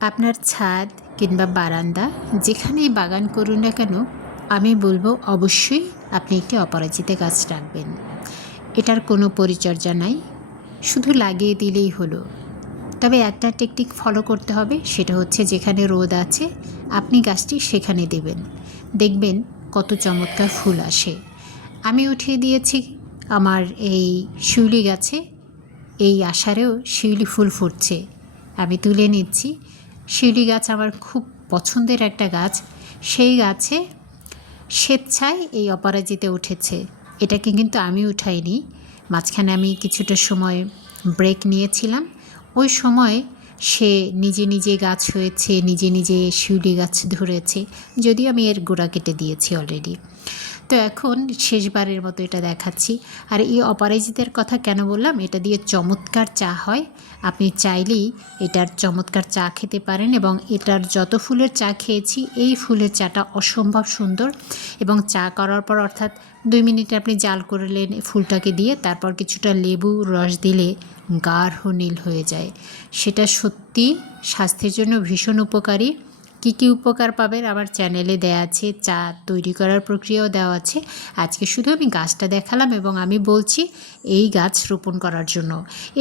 আপনার ছাদ কিংবা বারান্দা যেখানেই বাগান করুন না কেন, আমি বলবো অবশ্যই আপনি একটি অপরাজিতা গাছ রাখবেন। এটার কোনো পরিচর্যা নাই, শুধু লাগিয়ে দিলেই হলো। তবে একটা টেকনিক ফলো করতে হবে, সেটা হচ্ছে যেখানে রোদ আছে আপনি গাছটি সেখানে দেবেন, দেখবেন কত চমৎকার ফুল আসে। আমি উঠিয়ে দিয়েছি আমার এই শিউলি গাছে, এই আষাঢ়েও শিউলি ফুল ফুটছে, আমি তুলে নিচ্ছি। শিউলি গাছ আমার খুব পছন্দের একটা গাছ, সেই গাছে স্বেচ্ছায় এই অপরাজিতা উঠেছে। এটাকে কিন্তু আমি উঠাইনি, মাঝখানে আমি কিছুটা সময় ব্রেক নিয়েছিলাম, ওই সময় সে নিজে নিজে গাছ হয়েছে, নিজে নিজে শিউলি গাছ ধরেছে, যদিও আমি এর গোড়া কেটে দিয়েছি অলরেডি। তো এখন শেষবারের মতো এটা দেখাচ্ছি। আর এই অপরাজিতার কথা কেন বললাম, এটা দিয়ে চমৎকার চা হয়, আপনি চাইলেই এটার চমৎকার চা খেতে পারেন। এবং এটার যত ফুলের চা খেয়েছি, এই ফুলের চাটা অসম্ভব সুন্দর। এবং চা করার পর অর্থাৎ 2 মিনিট আপনি জাল করলেন ফুলটাকে দিয়ে, তারপর কিছুটা লেবু রস দিলে গাঢ় নীল হয়ে যায়। সেটা সত্যি স্বাস্থ্যের জন্য ভীষণ উপকারী। কী কী উপকার পাবেন আমার চ্যানেলে দেওয়া আছে, চা তৈরি করার প্রক্রিয়াও দেওয়া আছে। আজকে শুধু আমি গাছটা দেখালাম এবং আমি বলছি এই গাছ রোপণ করার জন্য।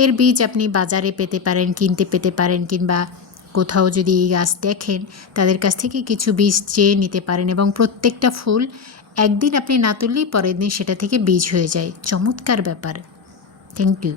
এর বীজ আপনি বাজারে পেতে পারেন, কিনতে পেতে পারেন, কিংবা কোথাও যদি এই গাছ দেখেন তাদের কাছ থেকে কিছু বীজ চেয়ে নিতে পারেন। এবং প্রত্যেকটা ফুল একদিন আপনি না তুললেই পরের দিন সেটা থেকে বীজ হয়ে যায়, চমৎকার ব্যাপার। Thank you.